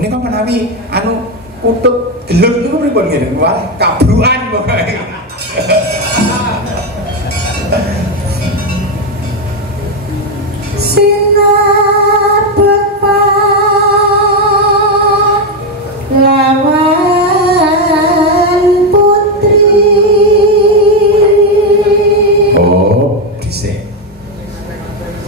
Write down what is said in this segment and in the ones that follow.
Ini kok menawi anu kutub gelut niku pripun ngene? Wah, kabruan pokoke. Sinar bepa lawan putri. Oh, dhisik.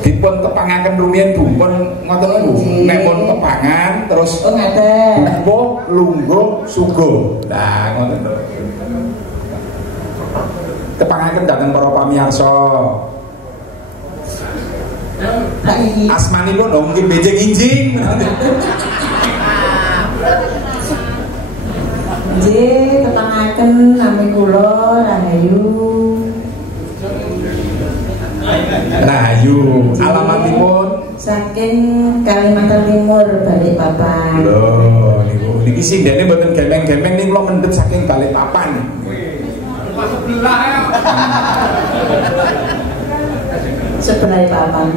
Dipun tepangaken rumiyin Bu, pun ngoten niku. Nek pun tepangan terus Oh ngaten. Mbuh lungguh sugo. Lah ngoten lho. Tepangaken dhateng para pamirsa. Asmanipun lho mungkin benjing injing. Nggih, tepangaken nami kula Rahayu. Rahayu, alamatipun Saking Kalimantan Timur, Balikpapan. lho niku niki sindene mboten gemeng-gemeng niku kula mendhet saking Balikpapan. Sebelah papan.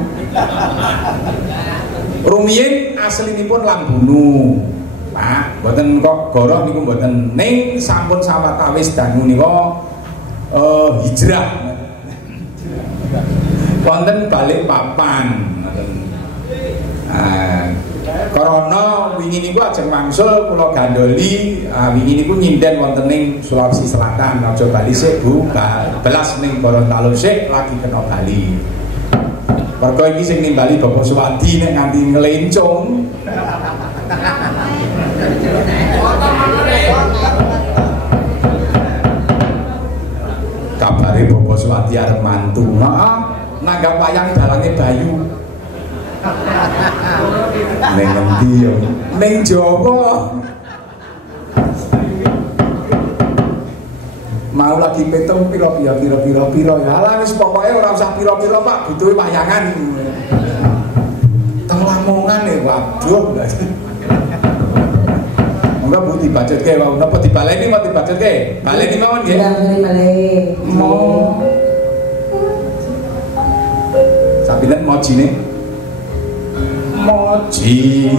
Rumiyin aslinipun Lambunu. Pak, mboten kok goroh niku mboten ning sampun sawetawis dangu nika hijrah. Wonten Balikpapan. Korona wingi niku ajeng wangsul kula gandoli wingi niku nyinden wonten ing Sulawesi Selatan, aja Bali sik Bu, belas ning Gorontalo sik lagi kena Bali. Mergo iki sing nimbali Bapak Suwadi nek nganti ngelencung. Kabare Bapak Suwadi arep mantu. Heeh, nanggap wayang dalange Bayu. Ning endi yo? Ning Jawa. Mau lagi petung pira ya. Lah wis pokoke ora usah pira-pira Pak, butuhe wayangan. Teng Lamongan waduh. Monggo Bu dibacutke wae napa dibaleni mau dibacutke? Baleni mawon nggih. Baleni. Mo. Sapinten mojine? Moji.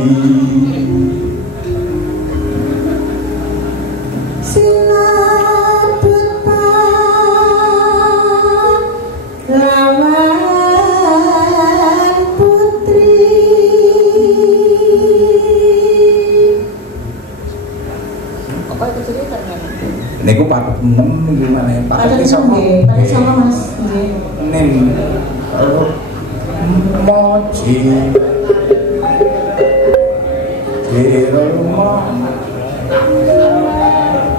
Niku 46 gimana ya? Pak sama. Pak sama Mas. Ning moji.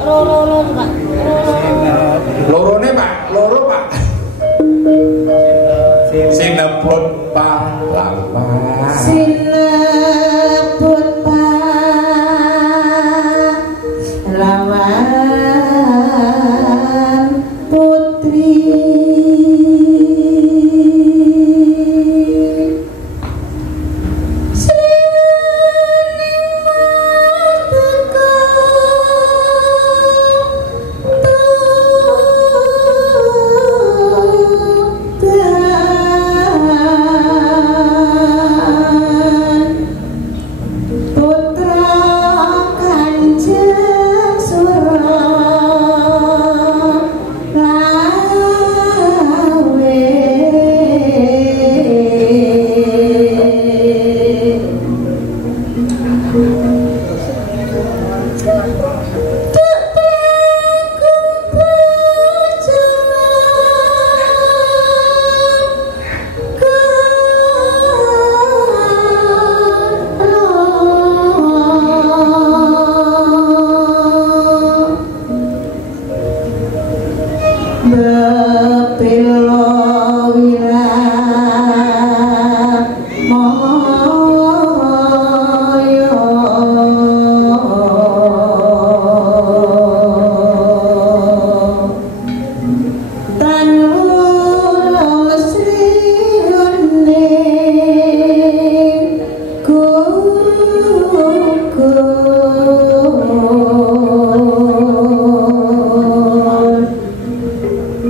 Loro Pak. Lorone Pak, loro Pak. Sinebut pahlawan. Sinebut pahlawan putri.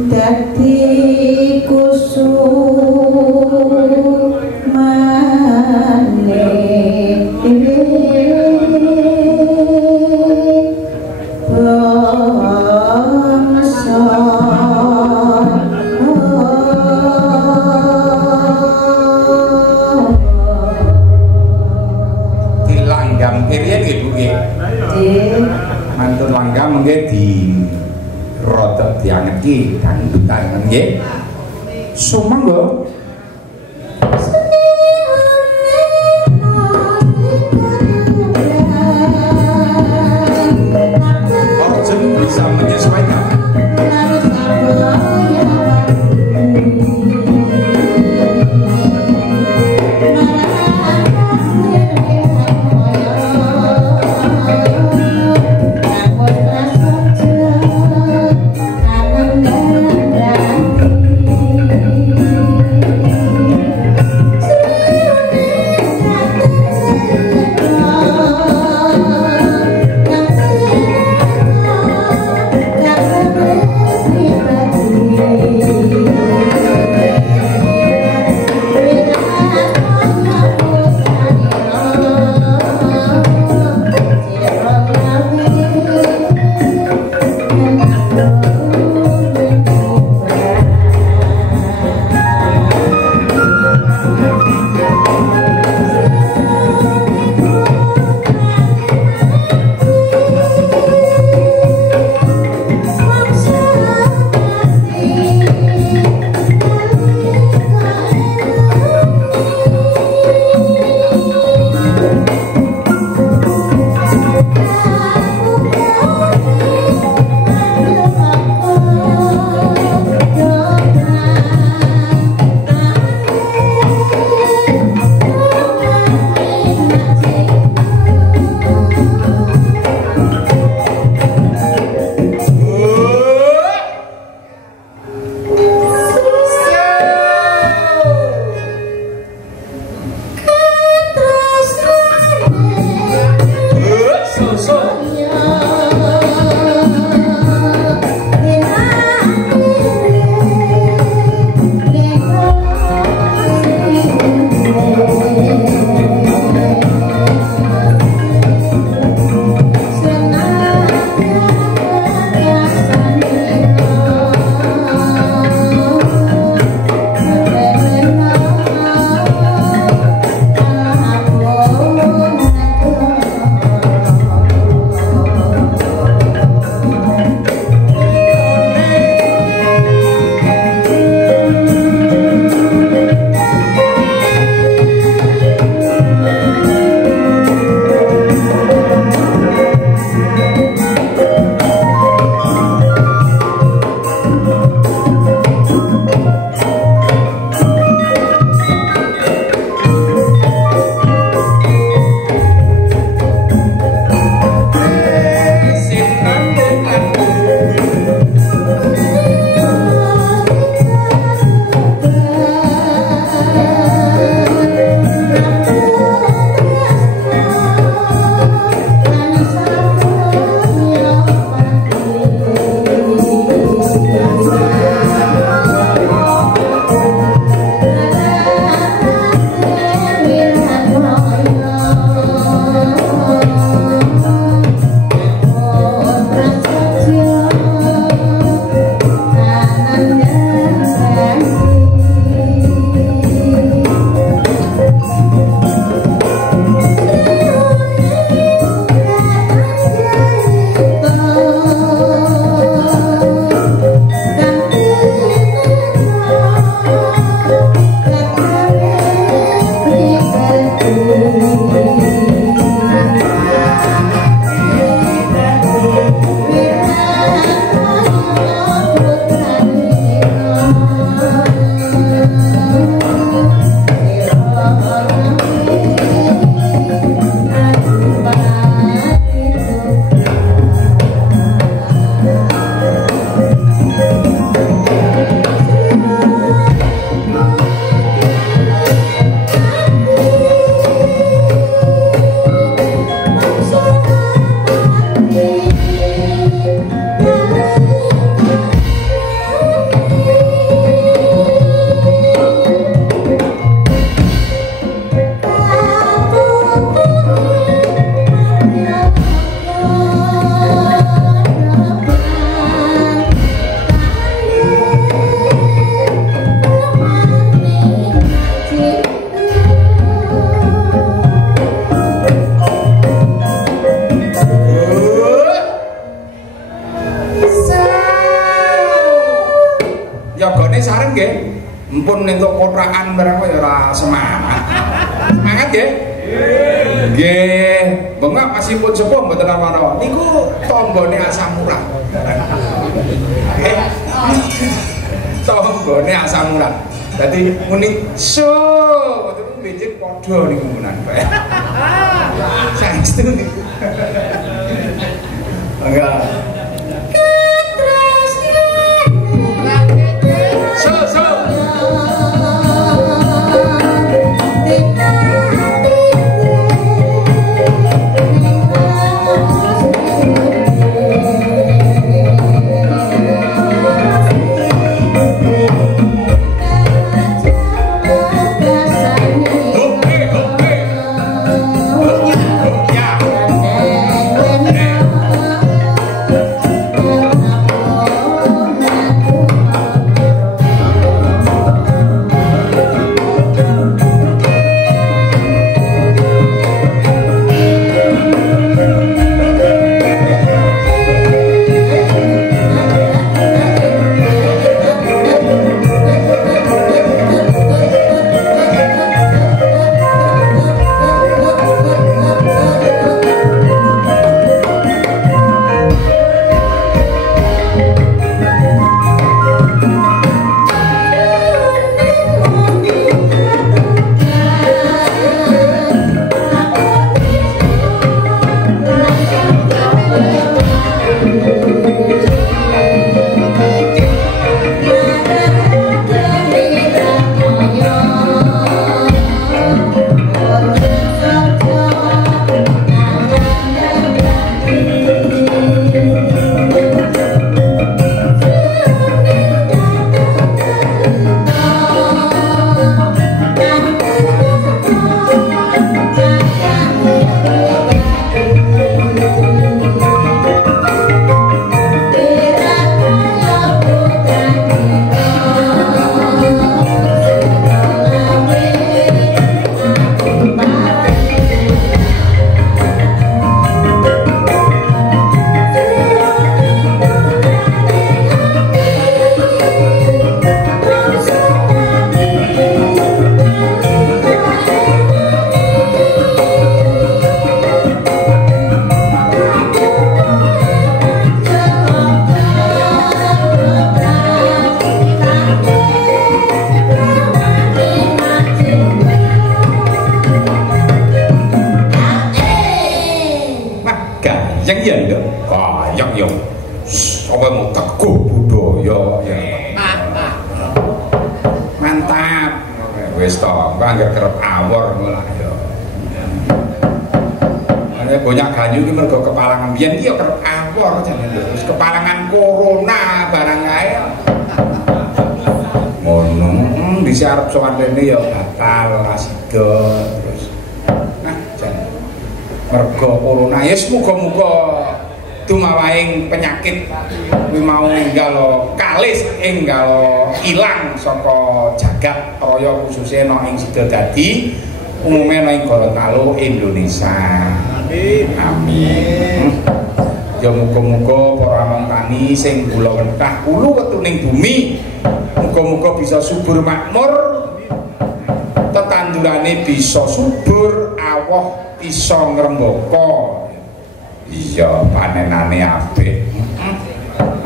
Dati sedanten nggih. Sumangga. Orjen bisa menyesuaikan. Yogane sareng nggih. Mumpun entuk kontrakan barang kok ya ora semangat. Semangat nggih? Nggih. Bengok masipun sepuh mboten apa-apa. Niku tombone asam urat. Tombone asam urat. Dadi muni so ngoten benjing padha niku menan bae. Saestu niku. Enggak. So. Wis to, anggere kerep awor ngono ya. Ane banyak ganyu iki mergo kepalangan biyen iki ya kerep awor jane terus kepalangan corona barang ae. Ngono, dise arep sowan rene ya batal asida terus. Nah, jane mergo corona ya muga-muga dumawaing penyakit kuwi mau enggal kalis enggal ilang saka jagat raya khususnya ana ing Sidodadi umume ana ing Gorontalo Indonesia. Amin. Amin. Ya muga-muga para among tani sing kula wentah ulu wetuning bumi muga-muga bisa subur makmur, tetandurane bisa subur, awah bisa ngrembaka. Iya, panenane apik.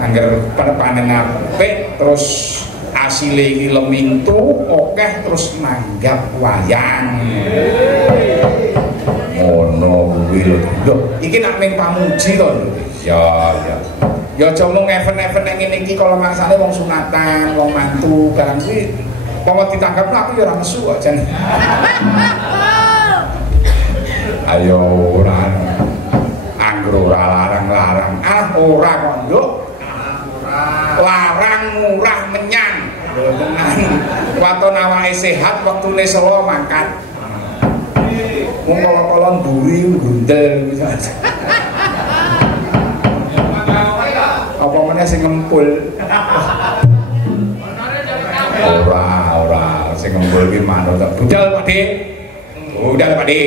Angger panen apik terus asile iki lemintu akeh terus nanggap wayang. Ngono kuwi lho. Lho, iki nek ning pamuji to lho. Iya, iya. Ya aja mung event-event ning ngene iki kala mangsane wong sunatan, wong mantu barang kuwi pomo ditangkap aku ya ora nesu aja. Ayo ora ora larang-larang ora kok nduk larang murah menyang lho tenan waton awake sehat wektune sawa mangkat mung kala-kala mburi gundel apa meneh sing ngempul ora sing ngempul ki manut budal Pak De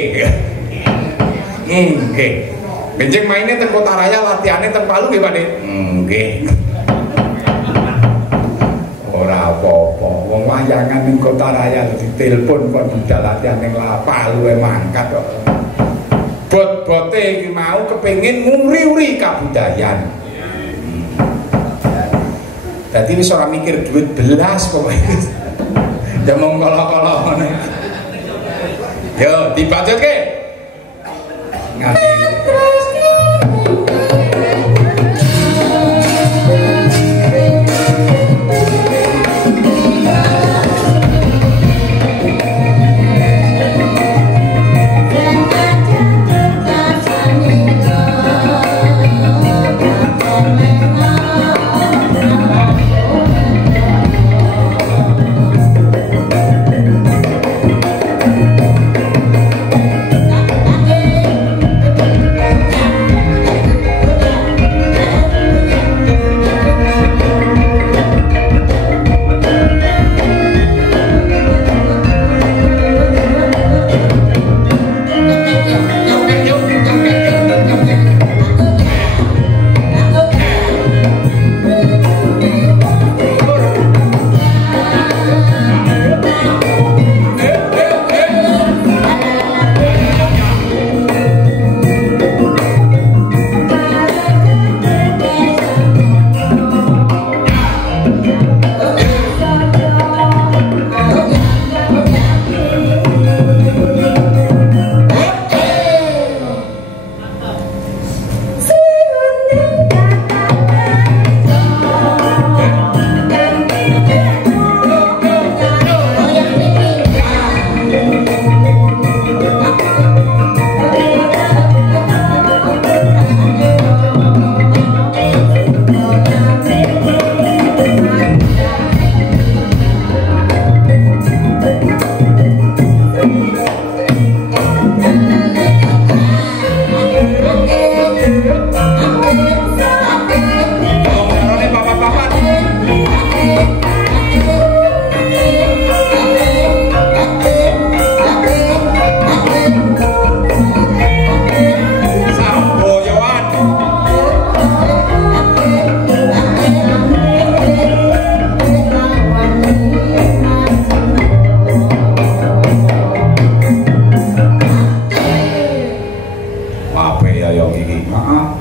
nggih. Benjing mainnya teng Kotaraya, latihannya teng Palu nggih Pak De? Nggih. Ora ora apa-apa. Wong wayangan ning Kota Raya ditelepon kok budal latihan ning Palu mangkat kok. Bot-bote iki mau kepengin nguri-uri kabudayan. Dadi wis ora mikir duit belas pokoke. Ya mong kala-kala ngene. Yo dibacutke. Nganti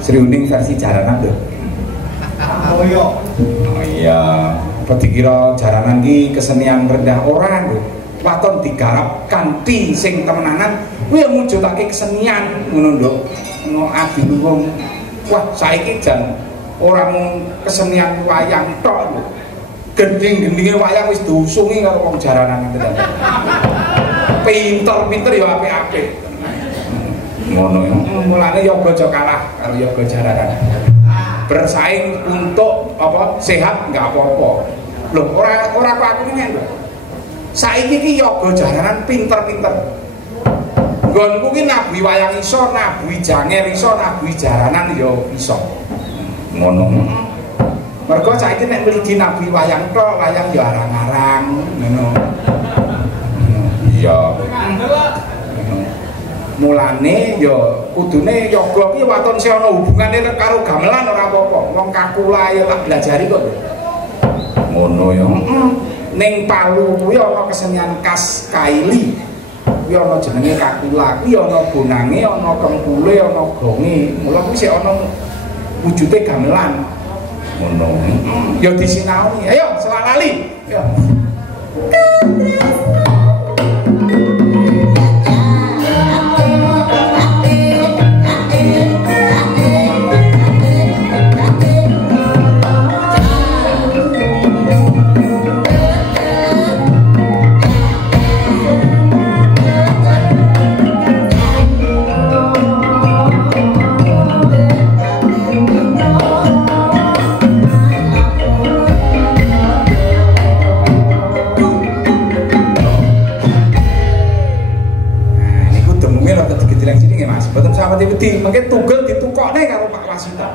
Sriuning versi jaranan lho. Oh iya, apa dikira jaranan ki kesenian rendah orang lho. Waton digarap kanthi sing temenanan kuwi mujudake kesenian ngono lho. Ono adi wong. Wah, saiki jan ora mung kesenian wayang tok lho. Gending-gendinge wayang wis diusungi karo wong jaranan itu. Pinter-pinter ya apik-apik. Ngono mulane yoga aja kalah karo yoga jaranan. Bersaing untuk apa sehat enggak apa-apa. Loh ora kok aku ngene lho. Saiki iki yoga jaranan pinter-pinter. Nggonku ki nabuhi wayang iso, nabuhi janger iso, nabuhi jaranan ya iso. Ngono. Mergo saiki nek mligi nabuhi wayang tok, wayang ya arang-arang ngono. Iya. Mulane ya kudune yoga ki waton sing ana hubungane karo gamelan ora apa-apa. Wong kakula ya tak belajari kok. Ngono ya. Ning Palu kuwi ana kesenian khas Kaili. Kuwi ana jenenge kakula, kuwi ana bonange, ana kempule, ana gonge. Mula kuwi sik ana wujude gamelan. Ngono. Ya disinaoni. Ayo selak lali. Ya. Mboten sahabat wedi, mengke tugel ditukokne karo Pak Wasita.